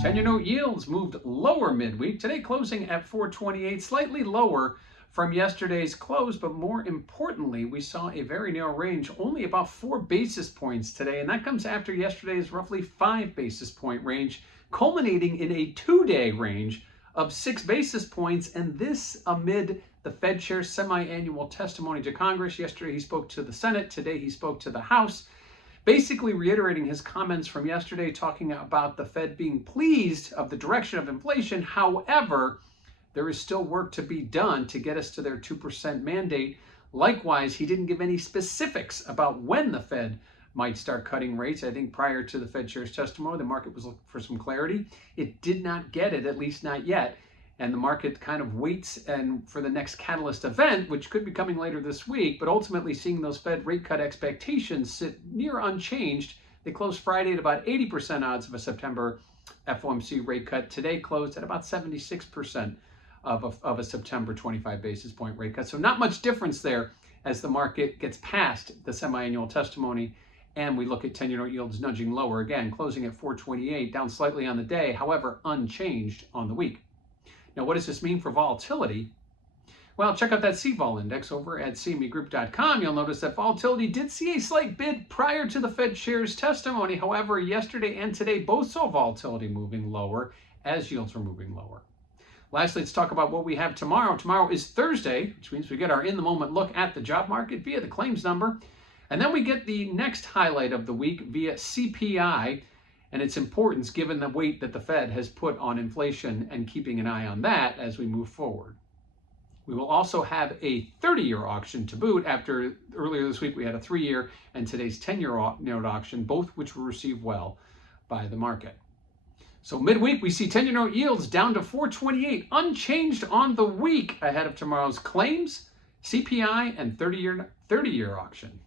10-year note yields moved lower midweek, today closing at 428, slightly lower from yesterday's close, but more importantly, we saw a very narrow range, only about 4 basis points today, and that comes after yesterday's roughly 5 basis point range, culminating in a 2-day range of 6 basis points, and this amid the Fed chair's semi-annual testimony to Congress. Yesterday he spoke to the Senate, today he spoke to the House, basically reiterating his comments from yesterday, talking about the Fed being pleased of the direction of inflation. However, there is still work to be done to get us to their 2% mandate. Likewise, he didn't give any specifics about when the Fed might start cutting rates. I think prior to the Fed chair's testimony, the market was looking for some clarity. It did not get it, at least not yet. And the market kind of waits and for the next catalyst event, which could be coming later this week, but ultimately seeing those Fed rate cut expectations sit near unchanged. They closed Friday at about 80% odds of a September FOMC rate cut. Today closed at about 76% of a September 25 basis point rate cut. So not much difference there as the market gets past the semi-annual testimony and we look at 10-year note yields nudging lower again, closing at 428, down slightly on the day, however, unchanged on the week. Now, what does this mean for volatility? Well, check out that CVOL index over at cmegroup.com. You'll notice that volatility did see a slight bid prior to the Fed chair's testimony. However, yesterday and today both saw volatility moving lower as yields were moving lower. Lastly, let's talk about what we have tomorrow. Tomorrow is Thursday, which means we get our in-the-moment look at the job market via the claims number. And then we get the next highlight of the week via CPI and its importance given the weight that the Fed has put on inflation and keeping an eye on that as we move forward. We will also have a 30-year auction to boot after earlier this week we had a 3-year and today's 10-year note auction, both which were received well by the market. So midweek we see 10-year note yields down to 428, unchanged on the week ahead of tomorrow's claims, CPI, and 30-year auction.